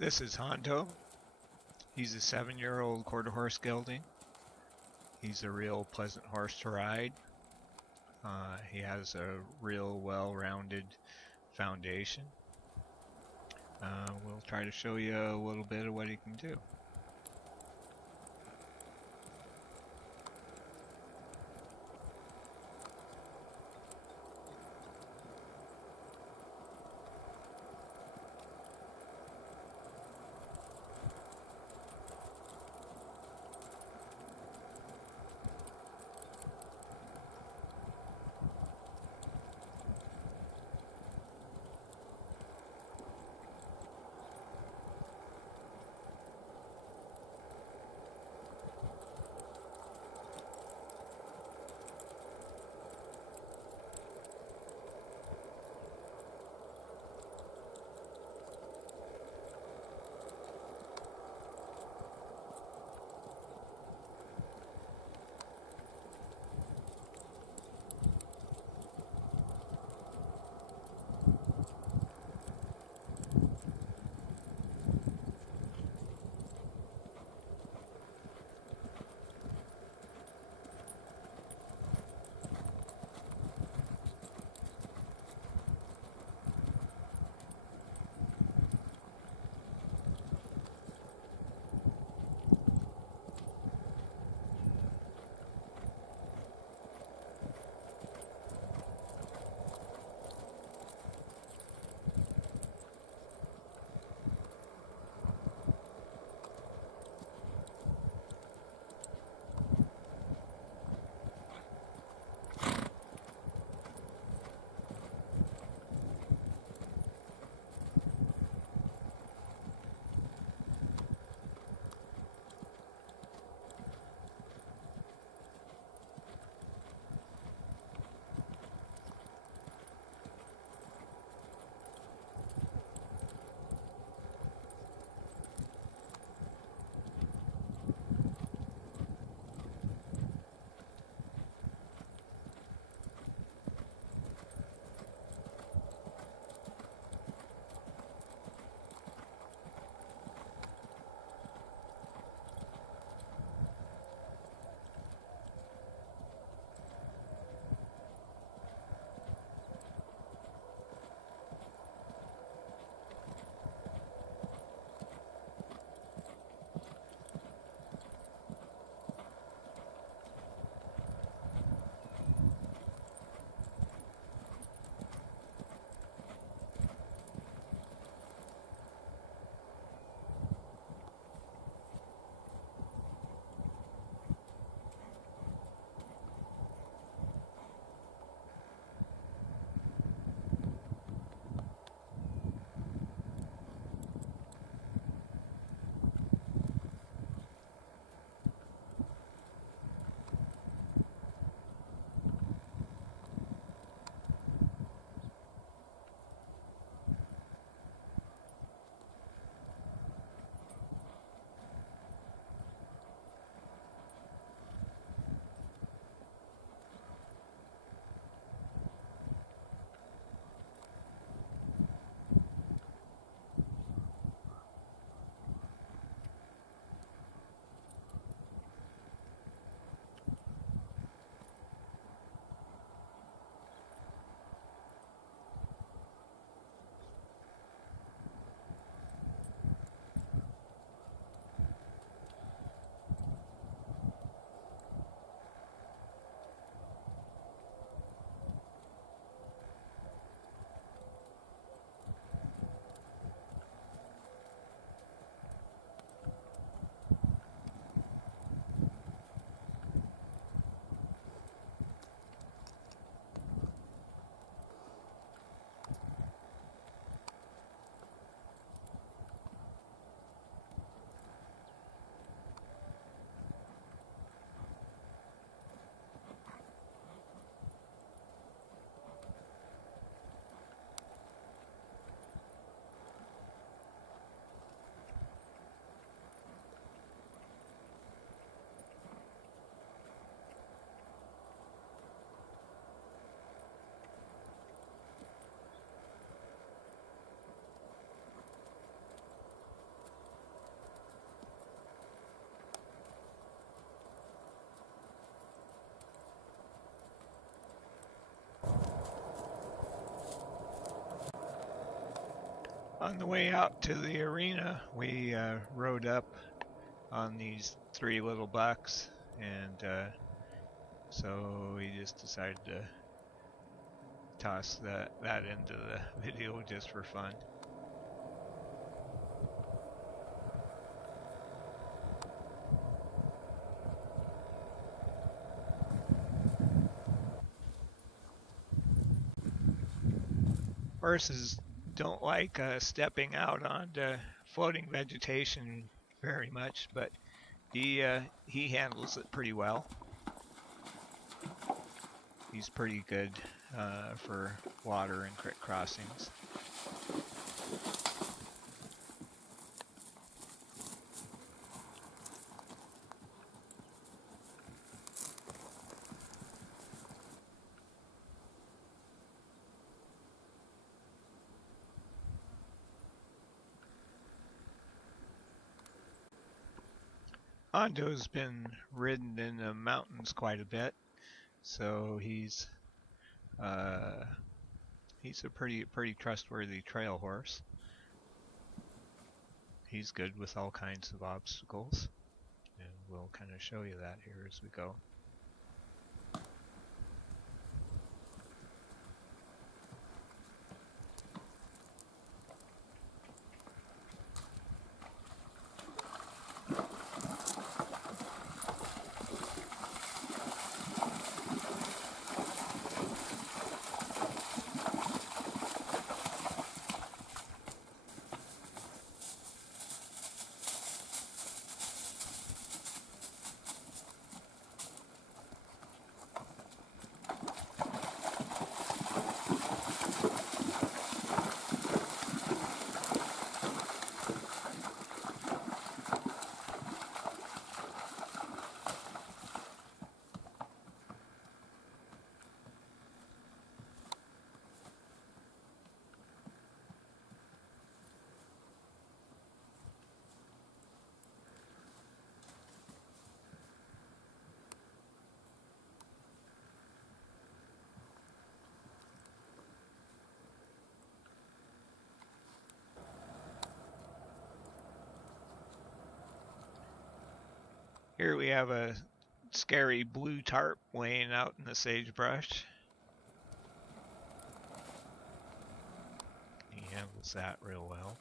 This is Hondo. He's a 7-year-old quarter horse gelding. He's a real pleasant horse to ride. He has a real well-rounded foundation. We'll try to show you a little bit of what he can do. On the way out to the arena, we rode up on these three little bucks, and so we just decided to toss that into the video just for fun. Horses don't like stepping out onto floating vegetation very much, but he handles it pretty well. He's pretty good for water and creek crossings. Hondo's been ridden in the mountains quite a bit, so he's a pretty trustworthy trail horse. He's good with all kinds of obstacles, and we'll kind of show you that here as we go. Here we have a scary blue tarp laying out in the sagebrush. He handles that real well.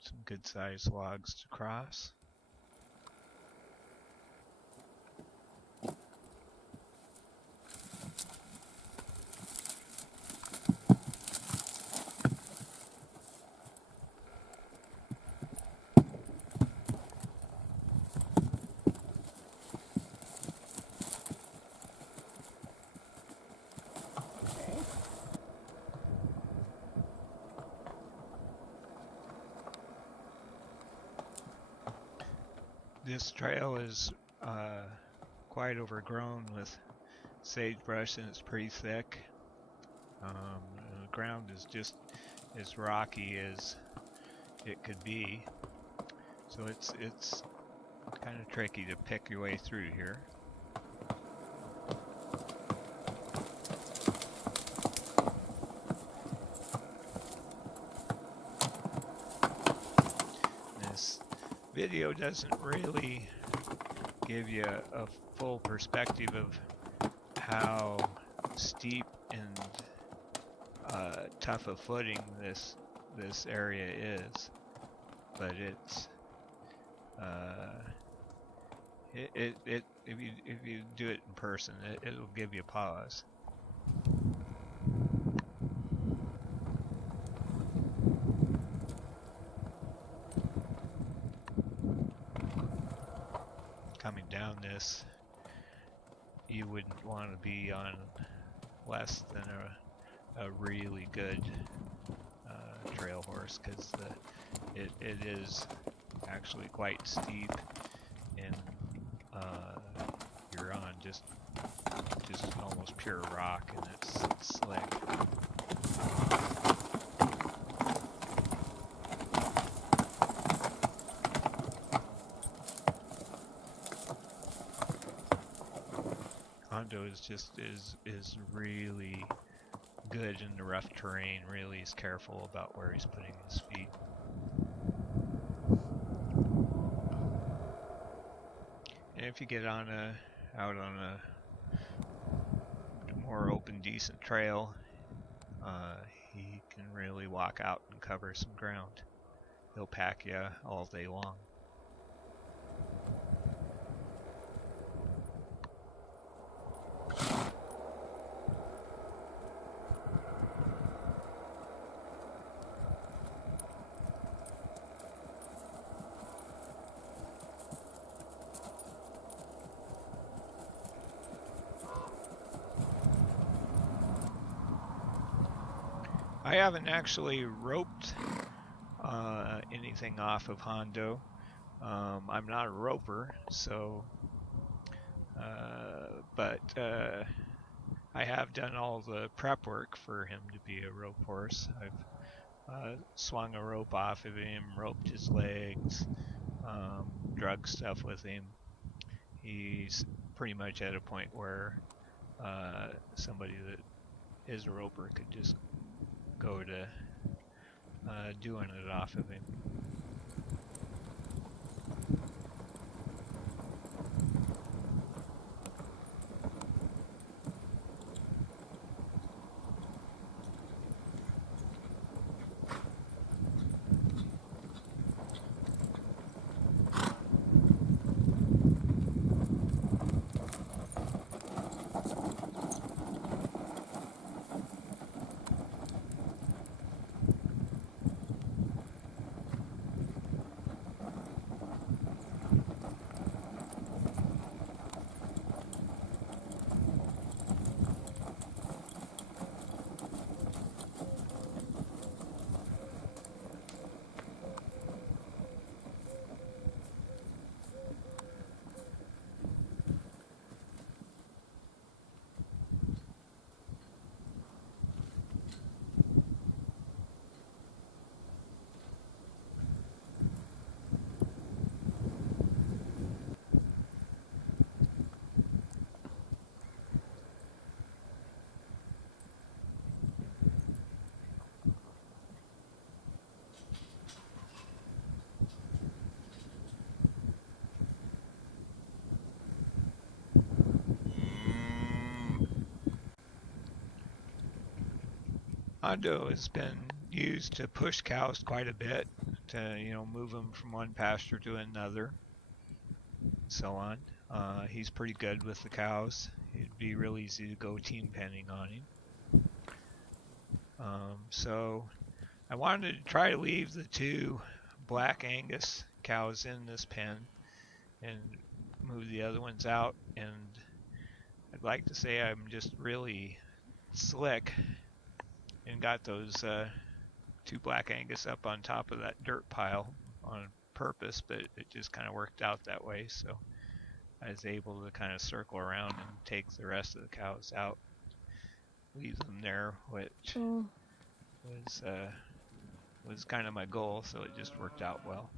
Some good sized logs to cross. This trail is quite overgrown with sagebrush, and it's pretty thick. The ground is just as rocky as it could be, so it's kind of tricky to pick your way through here. This video doesn't really give you a full perspective of how steep and tough a footing this area is, but it's if you do it in person, it'll give you pause. Coming down this, you wouldn't want to be on less than a really good trail horse, because it is actually quite steep, and you're on just almost pure rock, and it's slick. Hondo is really good in the rough terrain. Really is careful about where he's putting his feet. And if you get out on a more open, decent trail, he can really walk out and cover some ground. He'll pack you all day long. I haven't actually roped anything off of Hondo. I'm not a roper, so but I have done all the prep work for him to be a rope horse. I've swung a rope off of him, roped his legs, drug stuff with him. He's pretty much at a point where somebody that is a roper could just go to doing it off of him. Hondo has been used to push cows quite a bit, to move them from one pasture to another, and so on. He's pretty good with the cows. It'd be real easy to go team penning on him. So I wanted to try to leave the 2 Black Angus cows in this pen and move the other ones out, and I'd like to say I'm just really slick and got those 2 Black Angus up on top of that dirt pile on purpose, but it just kind of worked out that way, so I was able to kind of circle around and take the rest of the cows out, leave them there, which was kind of my goal, so it just worked out well.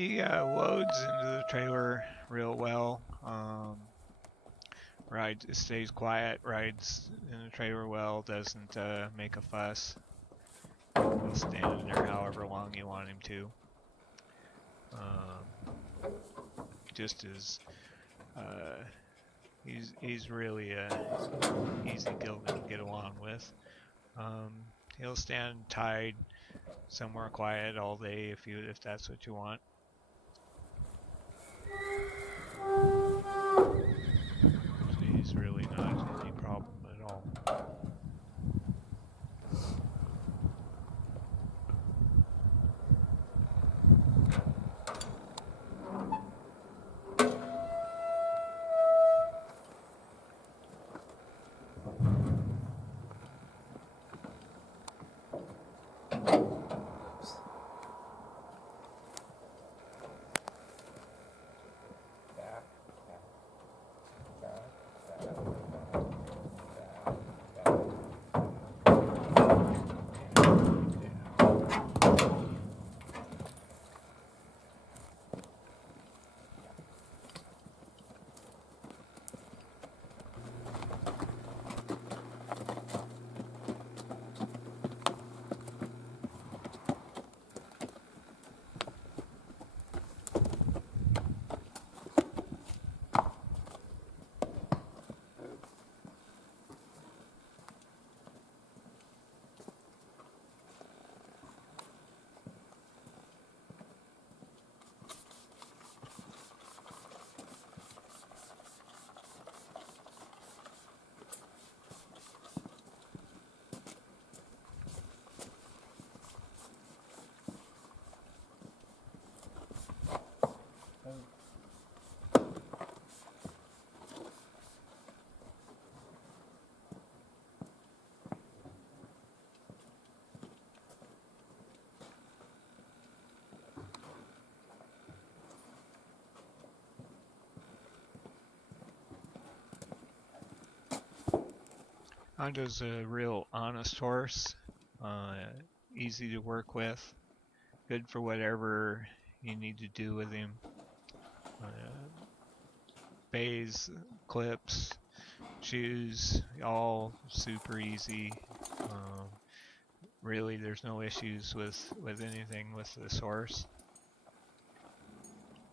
He loads into the trailer real well. Rides, stays quiet, rides in the trailer well, doesn't make a fuss. He'll stand in there however long you want him to. Just as he's really easy gelding to get along with. He'll stand tied somewhere quiet all day if that's what you want. So he's really not any problem at all. Hondo's a real honest horse, easy to work with, good for whatever you need to do with him. Bays, clips, shoes, all super easy. Really, there's no issues with anything with this horse.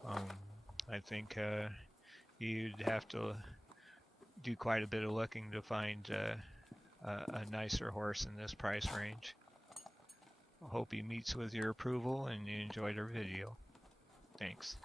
I think you'd have to do quite a bit of looking to find a nicer horse in this price range. I hope he meets with your approval and you enjoyed our video. Thanks.